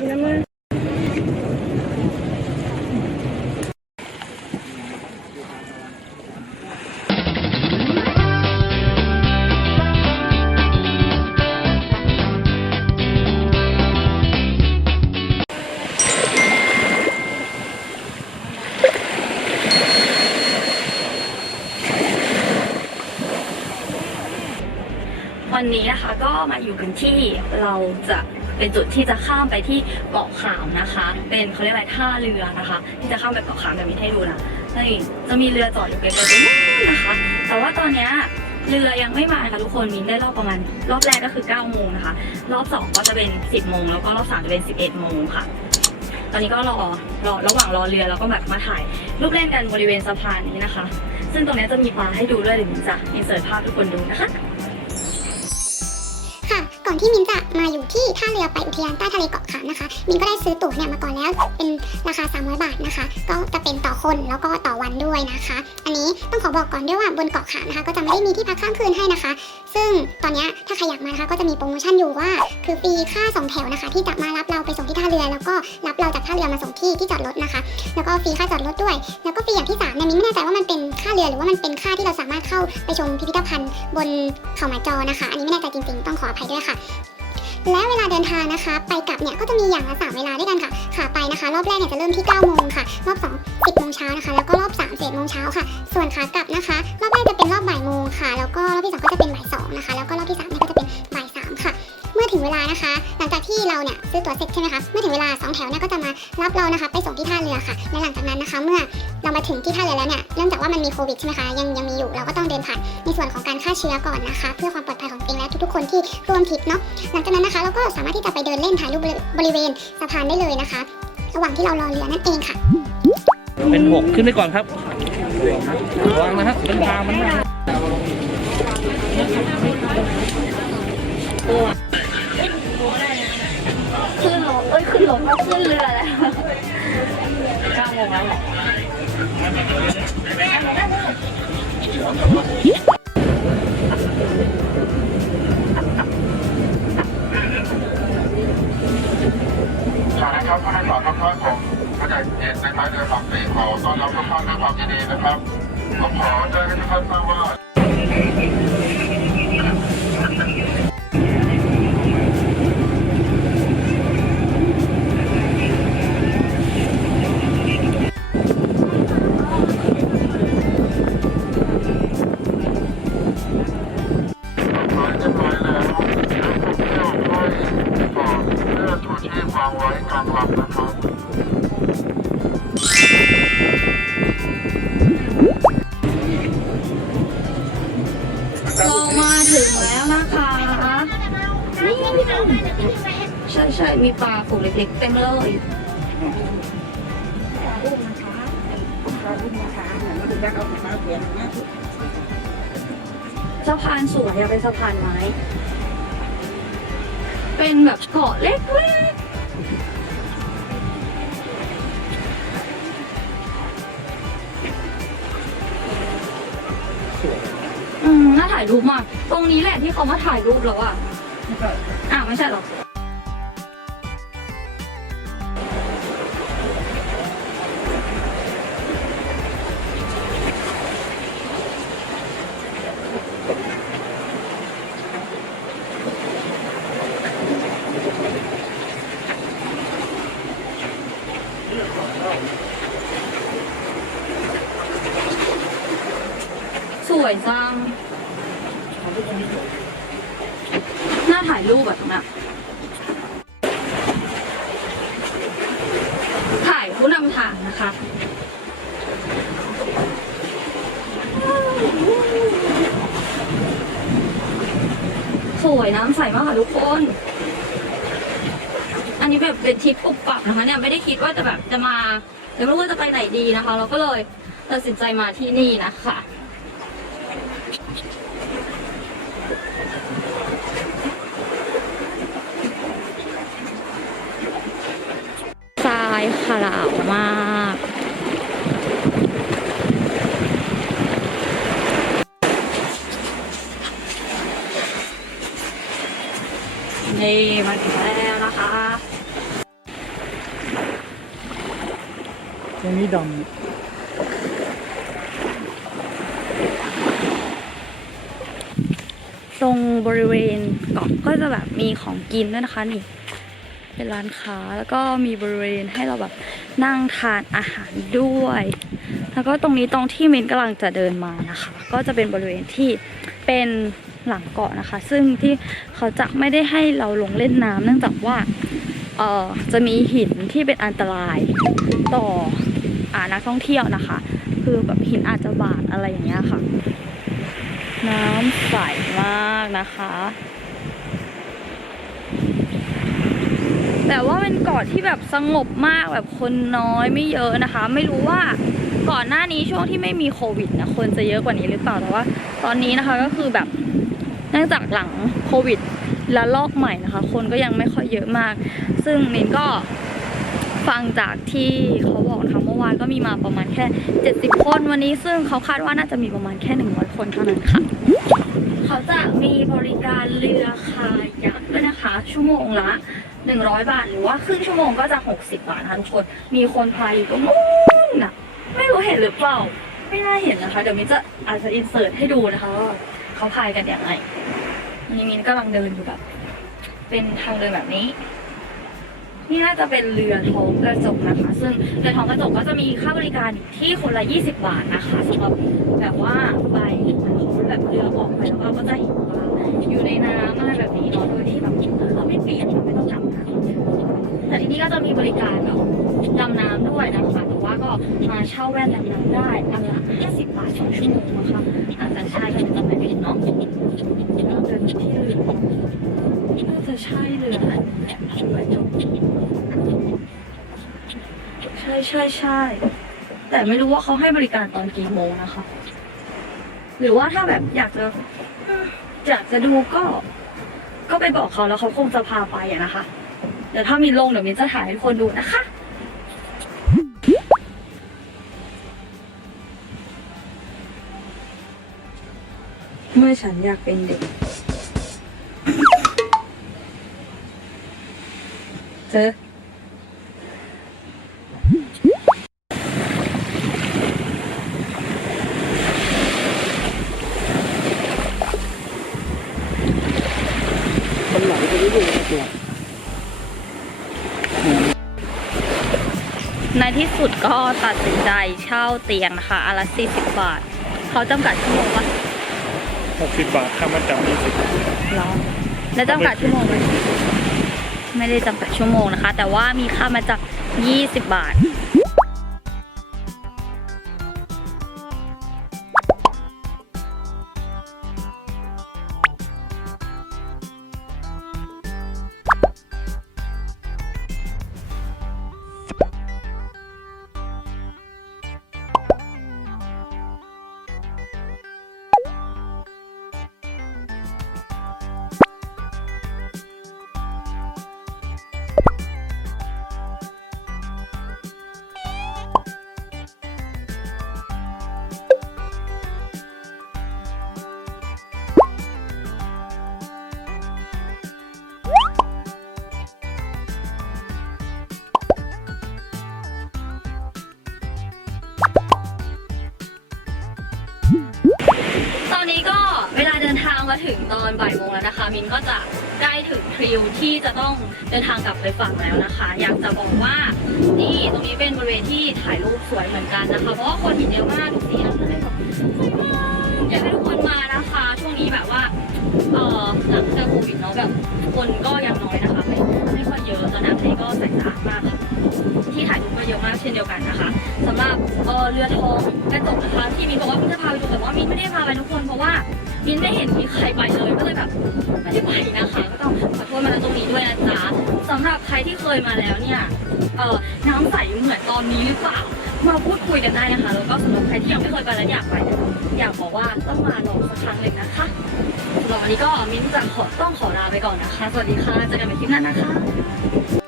วันนี้นะคะก็มาอยู่กันที่เราจะ เป็นจุดที่จะข้ามไปที่เกาะขามนะคะ เป็นเขาเรียกอะไรท่าเรือนะคะ ที่จะข้ามไปเกาะขามแบบนี้ให้ดูนะนี่จะมีเรือจอดอยู่ไกลๆนู้นนะคะ แต่ว่าตอนนี้เรือยังไม่มาค่ะทุกคนมินได้รอบประมาณรอบแรกก็คือ9โมงนะคะ รอบ 2 ก็จะเป็น 10โมงแล้วก็รอบ3จะเป็น 11โมงค่ะ ตอนนี้ก็รอรอระหว่างรอเรือแล้วก็แบบมาถ่ายรูปเล่นกันบริเวณสะพานนี้นะคะ ซึ่งตรงนี้จะมีปลาให้ดูด้วยเดี๋ยวมินจะอินเสิร์ตภาพทุกคนดูนะคะ ก่อนที่มินจะมาอยู่ที่ท่าเรือไปอุทยานใต้ทะเลเกาะขามนะคะ มินก็ได้ซื้อตั๋วเนี่ยมาก่อนแล้วเป็นราคา 300 บาทนะคะ ก็จะเป็นต่อคนแล้วก็ต่อวันด้วยนะคะ อันนี้ต้องขอบอกก่อนด้วยว่าบนเกาะขามนะคะ ก็จะไม่ได้มีที่พักข้ามคืนให้นะคะ ซึ่ง ตอนนี้ถ้าใครอยากมานะคะก็จะมีโปรโมชั่นอยู่ว่า คือฟรีค่าสองแถวนะคะ ที่จะมารับเราไปส่งที่ท่าเรือ แล้วก็รับเราจากท่าเรือมาส่งที่ที่จอดรถนะคะ แล้วก็ฟรีค่าจอดรถด้วย แล้วก็ฟรีอย่างที่สามเนี่ยมิ้นไม่แน่ใจว่ามันเป็นค่าเรือหรือว่ามันเป็นค่าที่เราสามารถเข้าไปชมพิพิธภัณฑ์บนเขาหมาจอนะคะ อันนี้ไม่แน่ใจจริงๆ ต้องขออภัยด้วยค่ะ และเวลาเดินทางนะคะ ไปกลับเนี่ยก็จะมีอย่างละสามเวลาด้วยกันค่ะ ขาไปนะคะ รอบแรกเนี่ยจะเริ่มที่9โมงค่ะ รอบ2 10โมงเช้านะคะ แล้วก็รอบ3 11โมงเช้าค่ะ ส่วนขากลับนะคะ รอบแรกจะเป็นรอบบ่ายโมงค่ะ แล้วก็รอบที่สองก็จะเป็นบ่ายสองนะคะ แล้วก็รอบที่สามเนี่ยก็จะเป็น มื่อถึงเวลานะคะ หลังจากที่เราเนี่ยซื้อตั๋วเสร็จใช่ไหมคะเมื่อถึงเวลาสองแถวเนี่ยก็จะมารับเรานะคะ ไปส่งที่ท่าเรือค่ะและหลังจากนั้นนะคะ เมื่อเรามาถึงที่ท่าเรือแล้วเนี่ยเนื่องจากว่ามันมีโควิดใช่ไหมคะยังยังมีอยู่เราก็ต้องเดินผ่านในส่วนของการฆ่าเชื้อก่อนนะคะ เพื่อความปลอดภัยของตัวเองและทุกๆคนที่ร่วมทริปเนาะหลังจากนั้นนะคะเราก็สามารถที่จะไปเดินเล่นถ่ายรูปบริเวณสะพานได้เลยนะคะ ระหว่างที่เรารอเรือนั่นเองค่ะ เป็นหกขึ้นไปก่อนครับวังนะครับเป็นทางมันนะขึ้ นรถเอ้ยขึ้นรถก็ขึ้นเรือแล้วเก้าโมงแล้วเหรอขอนะครับผู้โดยสารทุกท่านผมผู้ใหญ่เย็นในท้ายเรือฝั่งสี่ขอต้อนรับทุกท่านด้วยความยินดีนะครับผมขอแจ้งให้ทุกท่าน ใช่ใช่มีปลาฝูงเล็กๆเต็มเลยสะพานสวยอะเป็นสะพานไม้ เป็นแบบเกาะเล็กๆอืมน่าถ่ายรูปมาก ตรงนี้แหละที่เขามาถ่ายรูปแล้วอะอะไม่ใช่หรอ สวยจังน่าถ่ายรูปแบบนั้นถ่ายผู้นำทางนะคะ สวยน้ำใสมากค่ะทุกคน เป็นทริปปุบปับนะคะเนี่ยไม่ได้คิดว่าจะแบบจะมาหรือไม่รู้ว่าจะไปไหนดีนะคะ เราก็เลยตัดสินใจมาที่นี่นะคะทรายขาวมากนี่มาถึงแล้วนะคะ รงนี้ดตรงบริเวณเกาะก็จะแบบมีของกินด้วยนะคะนี่ เป็นร้านค้าแล้วก็มีบริเวณให้เราแบบนั่งทานอาหารด้วย แล้วก็ตรงนี้ตรงที่มินกำลังจะเดินมานะคะ ก็จะเป็นบริเวณที่เป็นหลังเกาะนะคะ ซึ่งที่เขาจะไม่ได้ให้เราลงเล่นน้ำเนื่องจากว่าเออจะมีหินที่เป็นอันตรายต่อ นักท่องเที่ยวนะคะ คือแบบหินอาจจะบาดอะไรอย่างเงี้ยค่ะ น้ำใสมากนะคะ แต่ว่าเป็นเกาะที่แบบสงบมากแบบคนน้อยไม่เยอะนะคะ ไม่รู้ว่าก่อนหน้านี้ช่วงที่ไม่มีโควิดนะคนจะเยอะกว่านี้หรือเปล่าแต่ว่า ตอนนี้นะคะก็คือแบบเนื่องจากหลังโควิดและลอกใหม่นะคะ คนก็ยังไม่ค่อยเยอะมาก ซึ่งมินก็ฟังจากที่เขาบอกนะคะเมื่อ วานก็มีมาประมาณแค่ 70 คนวันนี้ซึ่งเขาคาดว่าน่าจะมีประมาณแค่ 100 คนเท่านั้นค่ะ เขาจะมีบริการเรือคายักด้วยนะคะ ชั่วโมงละ 100 บาท หรือว่าครึ่งชั่วโมงก็จะ 60 บาทนะคะทุกคนมีคนพายอยู่ตรงนู้นนะไม่รู้เห็นหรือเปล่า ไม่น่าเห็นนะคะ เดี๋ยวมินจะอาจจะอินเสิร์ตให้ดูนะคะว่าเขาพายกันอย่างไรนี่มินกำลังเดินอยู่แบบ เป็นทางเดินแบบนี้ นี่น่าจะเป็นเรือท้องกระจกนะคะ ซึ่งเรือท้องกระจกก็จะมีค่าบริการที่คนละ 20 บาทนะคะสำหรับแบบว่าไปแบบเรือออกไปแล้วก็ก็จะเห็นว่าอยู่ในน้ำอะไรแบบนี้เนาะโดยที่แบบเราไม่เปียกเราไม่ต้องดำน้ำแต่ที่นี่ก็จะมีบริการแบบดำน้ำด้วยนะคะแต่ว่าก็มาเช่าแว่นดำน้ำได้อันละ50 บาทต่อชั่วโมงนะคะอาจจะใช่กันจำไม่ผิดเนาะแล้วเดินที่เรือ น่าจะใช่เรือนนี้แหละเรือจมใช่ใช่ใช่แต่ไม่รู้ว่าเขาให้บริการตอนกี่โมงนะคะ หรือว่าถ้าแบบอยากจะอยากจะดูก็ ก็ไปบอกเขาแล้วเขาคงจะพาไปอะนะคะเดี๋ยวถ้ามีลงเดี๋ยวมินจะถ่ายให้ทุกคนดูนะคะเมื่อฉันอยากเป็นเด็ก เจอำมันไหลไปเรื่อยๆตัวในที่สุดก็ตัดสินใจเช่าเตียงนะคะอนละ40บาท เขาจำกัดชั่วโมงปะหกสิบบาทค่ามาจำยี่สิบรอแล้วจำกัดชั่วโมงไหม ไม่ได้จำกัดชั่วโมงนะคะ แต่ว่ามีค่ามาจาก 20 บาท ใกล้ถึงทริวที่จะต้องเดินทางกลับไปฝั่งแล้วนะคะ อยากจะบอกว่านี่ตรงนี้เป็นบริเวณที่ถ่ายรูปสวยเหมือนกันนะคะ เพราะว่าคนเห็นเยอะมากทุกที่เลยแบบสวยมากอยากให้ทุกคนมานะคะ ช่วงนี้แบบว่าเออหลังจากโควิดเนาะแบบคนก็ยังน้อยนะคะ ไม่ไม่ค่อยเยอะแล้วน้ำทะเลก็ใสสะอาดมากค่ะ ที่ถ่ายรูปมาเยอะมากเช่นเดียวกันนะคะสำหรับเอ่อเรือท้องกระจกนะคะที่มินบอกว่ามินจะพาไปดูแต่ว่ามินไม่ได้พาไปทุกคนเพราะว่ามินไม่เห็นมีใครไปเลยก็เลยแบบไม่ได้ไปนะคะก็ต้องขอโทษมาณตรงนี้ด้วยนะจ๊ะสำหรับใครที่เคยมาแล้วเนี่ยเออน้ำใสเหมือนตอนนี้หรือเปล่ามาพูดคุยกันได้นะคะแล้วก็สำหรับใครที่ยังไม่เคยไปและอยากไป อยากบอกว่าต้องมาลองสักครั้งเลยนะคะสำหรับวันนี้ก็มินจะขอต้องขอลาไปก่อนนะคะ สวัสดีค่ะเจอกันใหม่คลิปหน้านะคะ